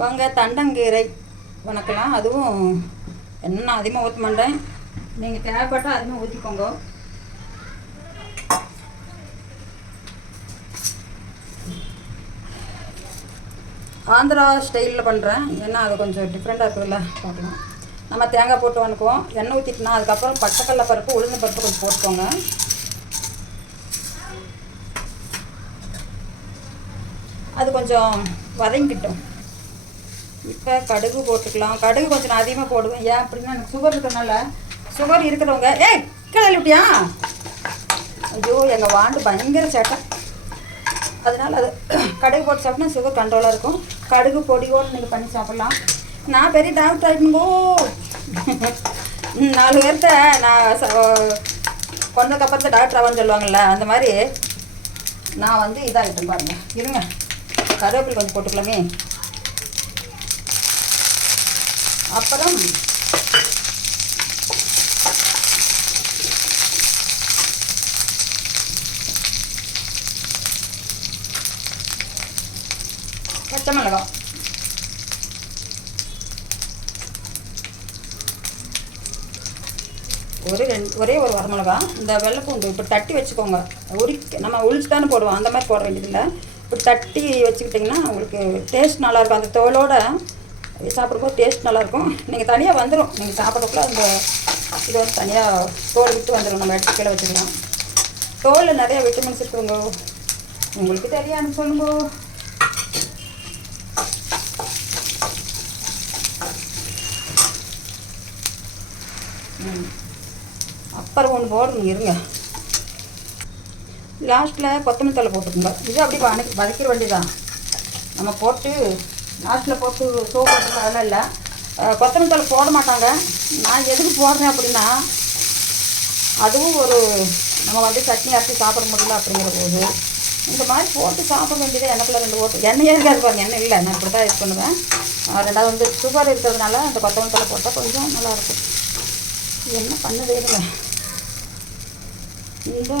வாங்க தண்டங்கீரை வணக்கலாம். அதுவும் என்ன நான் அதிகமாக ஊற்ற மாட்டேன், நீங்கள் தேவைப்பட்டால் அதிகமாக ஊற்றிக்கோங்க. ஆந்திரா ஸ்டைலில் பண்ணுறேன், ஏன்னா அது கொஞ்சம் டிஃப்ரெண்ட்டாக இருக்குதுல்ல, பார்க்கலாம். நம்ம தேங்காய் போட்டு வணக்குவோம், எண்ணெய் ஊற்றிட்டுனா அதுக்கப்புறம் பச்சைக்கடலை பருப்பு உளுந்து பருப்பு கொஞ்சம் போட்டுக்கோங்க. அது கொஞ்சம் வதங்கிக்கிட்டோம். இப்போ கடுகு போட்டுக்கலாம். கடுகு கொஞ்சம் நான் அதிகமாக போடுவேன், ஏன் அப்படின்னா எனக்கு சுகர் இருக்கிறதுனால. சுகர் இருக்கிறவங்க கீழே விட்டியா, ஐயோ எங்கள் வாண்டு பயங்கர சேட்டை, அதனால் அது கடுகு போட்டு சாப்பிட்டா சுகர் கண்ட்ரோலாக இருக்கும். கடுகு பொடியோடு நீங்கள் பண்ணி சாப்பிட்லாம். நான் பெரிய டாக்டர் ஆகிட்டுங்கோ, 4 பேர்த்த நான் கொண்டதுக்கப்புறத்த டாக்டர் ஆவான்னு சொல்லுவாங்கள்ல, அந்த மாதிரி நான் வந்து இதாகிட்டேன் பாருங்கள். இருங்க, கருவேப்பிலை கொஞ்சம் போட்டுக்கலாமே. அப்புறம் பச்சை மிளகாய், ஒரே ஒரு வரமிளகா. இந்த வெள்ளைப்பூண்டு இப்போ தட்டி வச்சுக்கோங்க. நம்ம உளிச்சு தானே போடுவோம், அந்த மாதிரி போட வேண்டியதில்லை. இப்போ தட்டி வச்சுக்கிட்டிங்கன்னா உங்களுக்கு டேஸ்ட் நல்லாயிருக்கும். அந்த தோலோடு சாப்பிட்றப்போ டேஸ்ட் நல்லாயிருக்கும். நீங்கள் தனியாக வந்துடும், நீங்கள் சாப்பிட்றதுக்குள்ள அந்த இது வந்து தனியாக தோல் விட்டு வந்துடும். நம்ம எடுத்து கீழே வச்சுக்கலாம். தோலில் நிறைய விட்டமின்ஸ் இருக்குதுங்க, உங்களுக்கு தெரியாதுன்னு சொல்லுங்க. அப்புறம் ஒன்று போடணும், இருங்க. லாஸ்ட்டில் கொத்தமல்லி தழை போட்டுக்கோங்க. இது அப்படி வதக்கிற வேண்டியதான். நம்ம போட்டு லாஸ்ட்டில் போட்டு சோப்பு அதெல்லாம் இல்லை. கொத்தமல்லி தழை போட மாட்டாங்க. நான் எதுக்கு போடுறேன் அப்படின்னா, அதுவும் ஒரு நம்ம வந்து சட்னி அரைச்சி சாப்பிட முடியல அப்படிங்கிற போது இந்த மாதிரி போட்டு சாப்பிட வேண்டியது. எனக்குள்ள 2 போட்டு எண்ணெயே இருக்காது பாருங்க, எண்ணெய் இல்லை, நான் இப்படி தான் யூஸ் பண்ணுவேன். 2வது வந்து சுகர் இருக்கிறதுனால அந்த கொத்தமல்லி தழை போட்டால் கொஞ்சம் நல்லாயிருக்கும். என்ன பண்ணுது இல்லை, இந்த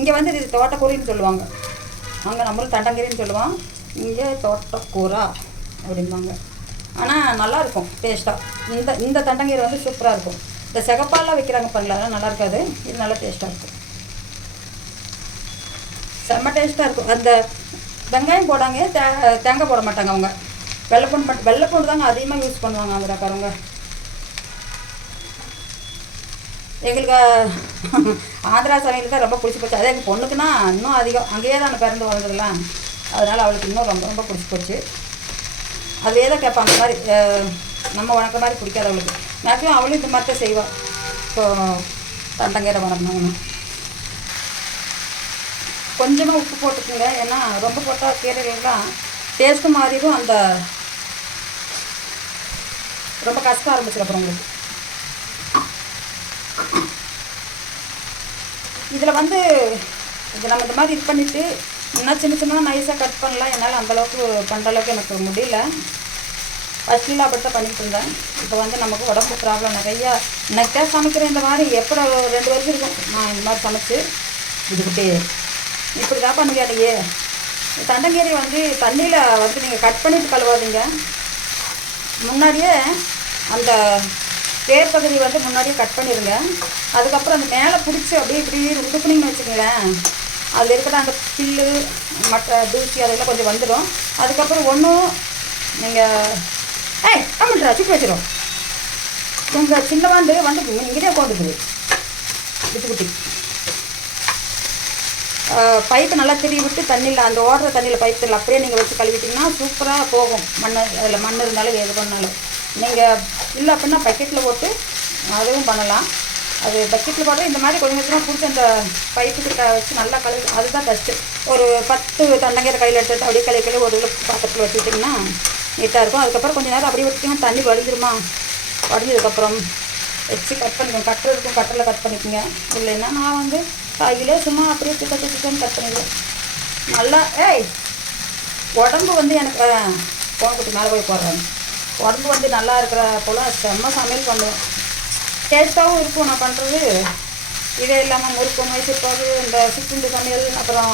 இங்கே வந்து இது தோட்டக்கூரின்னு சொல்லுவாங்க, அங்கே நம்மளும் தண்டங்கீரைன்னு சொல்லுவோம், இங்கே தோட்டக்கூரா அப்படிம்பாங்க. ஆனால் நல்லாயிருக்கும் டேஸ்ட்டாக. இந்த தண்டங்கீரை வந்து சூப்பராக இருக்கும். இந்த சிகப்பாலாம் வைக்கிறாங்க பாருங்களா, அதெல்லாம் நல்லா இருக்காது. இது நல்லா டேஸ்ட்டாக இருக்கும், செம்ம டேஸ்ட்டாக இருக்கும். அந்த வெங்காயம் போடாங்க, தேங்காய் போட மாட்டாங்க அவங்க. வெள்ளைப்பூண்டு தாங்க அதிகமாக யூஸ் பண்ணுவாங்க ஆந்திராக்காரங்க. எங்களுக்கு ஆந்திரா சமையல் தான் ரொம்ப பிடிச்சி போச்சு. அதே எங்கள் பொண்ணுக்குன்னா இன்னும் அதிகம், அங்கேயே தான் பிறந்து வளர்ந்ததுலாம், அதனால் அவளுக்கு இன்னும் ரொம்ப ரொம்ப பிடிச்சி போச்சு. அதே தான் கேட்பாங்க. அந்த மாதிரி நம்ம வணக்க மாதிரி பிடிக்காது அவளுக்கு. மேக்ஸிமம் அவளும் இந்த மாதிரி தான் செய்வாள். இப்போது தண்டங்கீரை வணக்கணும்னு கொஞ்சமாக உப்பு போட்டுக்குங்க, ஏன்னா ரொம்ப போட்டால் கீரைகள்லாம் டேஸ்ட்டும் மாறிடும், அந்த ரொம்ப கஷ்டம் ஆரம்பிச்சிடும் அப்புறம் உங்களுக்கு. இதில் வந்து இது நம்ம இந்த மாதிரி இது பண்ணிவிட்டு இன்னும் சின்ன சின்ன நைஸாக கட் பண்ணலாம். என்னால் அந்தளவுக்கு பண்ணுற அளவுக்கு எனக்கு முடியல. ஃபஸ்ட்டில் அப்படி தான் பண்ணிகிட்டு இருந்தேன். இப்போ வந்து நமக்கு உடம்பு ப்ராப்ளம் நிறையா. இன்னைக்கு சமைக்கிறேன் இந்த மாதிரி, எப்போ 2 வருஷம் இருக்கும் நான் இந்த மாதிரி சமைச்சு. இதுக்கிட்டே இப்படி தான் பண்ண முடியாதையே. தண்டங்கீரை வந்து தண்ணியில் வந்து நீங்கள் கட் பண்ணிவிட்டு கழுவாதீங்க. முன்னாடியே அந்த வேர் பகுதி வந்து முன்னாடியே கட் பண்ணிடுங்க. அதுக்கப்புறம் அந்த மேலே பிடிச்சி அப்படியே இப்படி உதுக்குனிங்கன்னு வச்சுக்கோங்களேன், அதில் இருக்கிற அந்த பில்லு மற்ற தூசி அதெல்லாம் கொஞ்சம் வந்துடும். அதுக்கப்புறம் ஒன்றும் நீங்கள் கம்மிட்டுறா சுற்றி வச்சிடும். உங்கள் சின்னவாண்டு வந்து இங்கேயே உட்காந்துக்குது விட்டு குட்டி. பைப்பு நல்லா திருவி விட்டு தண்ணியில், அந்த ஓடுற தண்ணியில் பைப் தண்ணியில் அப்படியே நீங்கள் வச்சு கழுவிட்டிங்கன்னா சூப்பராக போகும். அதில் மண் இருந்தாலும் எது பண்ணாலும். நீங்கள் இல்லை அப்படின்னா பக்கெட்டில் போட்டு அதுவும் பண்ணலாம். அது பக்கெட்டில் போட்டு இந்த மாதிரி கொஞ்சம் கொஞ்சமாக பிடிச்சி அந்த பைப்பு கிட்ட வச்சு நல்லா கழுவி, அதுதான் பெஸ்ட்டு. ஒரு 10 தண்டங்கீரை கையில் எடுத்து அப்படியே கழுவி ஒரு பாத்திரத்தில் வச்சுக்கிட்டிங்கன்னா நீட்டாக இருக்கும். அதுக்கப்புறம் கொஞ்சம் நேரம் அப்படியே விட்டுட்டிங்கன்னா தண்ணி வடிஞ்சிருமா. வடிஞ்சதுக்கப்புறம் வச்சு கட் பண்ணிக்கோங்க. கட்டர் இருக்கும், கட்டரில் கட் பண்ணிக்கோங்க. இல்லைன்னா நான் வந்து கையிலே சும்மா அப்படியே சிக்கன் கட் பண்ணிடுவேன். நல்லா உடம்பு வந்து எனக்கு கோணக்குட்டி மேலே போய் போடுறாங்க. உடம்பு வந்து நல்லா இருக்கிற போல் செம்ம சமையல் பண்ணுவேன். டேஸ்ட்டாகவும் இருக்கும் நான் பண்ணுறது. இதே இல்லாமல் முறுக்கு மைசூர் பாகு, இந்த சிக்கன் சமையல், அப்புறம்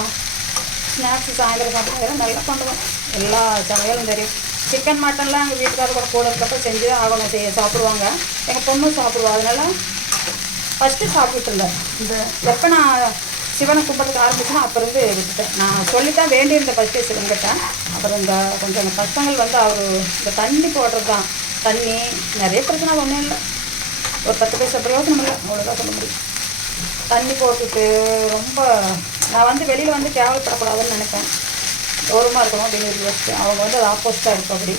ஸ்நாக்ஸு சாயந்தரம் சாப்பிட்ற நல்லா பண்ணுவேன். எல்லா சமையலும் தெரியும். சிக்கன் மட்டன்லாம் எங்கள் வீட்டுக்காரர் கூட இருக்கப்போ செஞ்சு தான் ஆகணும், சாப்பிடுவாங்க. எங்கள் பொண்ணும் சாப்பிடுவோம். அதனால் ஃபஸ்ட்டு சாப்பிட்டுட்டு இருந்தேன். இந்த எப்போ நான் சிவனை கும்பிட்றதுக்கு ஆரம்பிச்சுன்னா அப்போ இருந்து விட்டுட்டேன். நான் சொல்லித்தான் வேண்டியிருந்தேன் ஃபஸ்ட்டு சிவன்கிட்ட. அப்புறம் இந்த கொஞ்சம் கஷ்டங்கள் வந்து அவர் இந்த தண்ணி போடுறது தான். தண்ணி நிறைய பிரச்சனை ஒன்றும் இல்லை, ஒரு 10 பைசா பிரயோஜனம் இல்லை, அவ்வளோதான் சொல்ல முடியும். தண்ணி போட்டுட்டு ரொம்ப நான் வந்து வெளியில் வந்து கேவலப்படக்கூடாதுன்னு நினைப்பேன். கௌரவமாக இருக்கணும் அப்படின்னு யோசிச்சு அவங்க வந்து அது ஆப்போசிட்டாக இருக்கும். அப்படி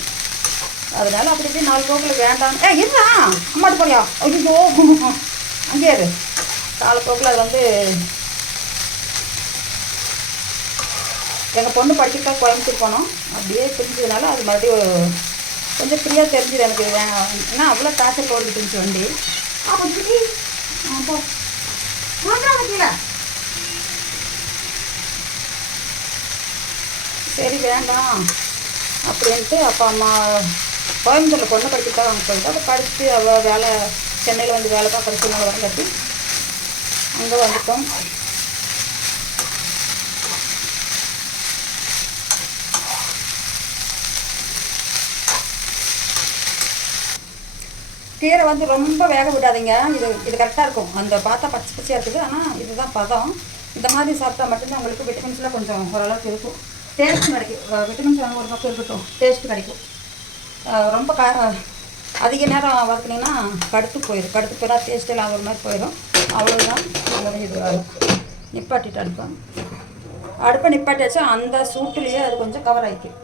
அதனால அப்படி இப்படி 4 போக்கில் வேண்டாம். இருடா அம்மாட்டு போறியா, ஐயோ அங்கேயே இரு. 4 போக்கில் அது வந்து எங்கள் பொண்ணு படிக்கிறதுக்காக கோயம்புத்தூர் போனோம். அப்படியே பிரிஞ்சதுனால அது மறுபடியும் கொஞ்சம் ஃப்ரீயாக தெரிஞ்சுது எனக்கு. ஏன்னா அவ்வளோ டார்ச்சர் ஓடிட்டு இருந்துச்சு வண்டி. அப்போ சரி வேண்டாம் அப்படின்ட்டு அப்பா அம்மா கோயம்புத்தூரில் பொண்ணு படிக்கிறதுக்காக அவங்க போயிட்டு அதை படிச்சுட்டு அவள் வேலை சென்னையில் வந்து வேலை தான் படிச்சதுனால வர கட்டி அங்கே வந்துட்டோம். கீரை வந்து ரொம்ப வேக விடாதீங்க. இது கரெக்டாக இருக்கும். அந்த பார்த்தா பச்சை பச்சையாக இருக்குது, ஆனால் இதுதான் பதம். இந்த மாதிரி சாப்பிட்டா மட்டும்தான் உங்களுக்கு விட்டமின்ஸ்லாம் கொஞ்சம் ஓரளவுக்கு இருக்கும், டேஸ்ட் கிடைக்கும். விட்டமின்ஸ் வாங்க ஒரு பக்கம் இருக்கட்டும், டேஸ்ட்டு கிடைக்கும். ரொம்ப அதிக நேரம் வதக்குனீங்கன்னா கடுத்து போயிடும், டேஸ்ட் எல்லாம் ஒரு மாதிரி போயிடும். அவ்வளோதான். இது நிப்பாட்டிட்டு அடுப்பை நிப்பாட்டியாச்சும் அந்த சூட்டுலேயே அது கொஞ்சம் கவர் ஆகிக்கும்.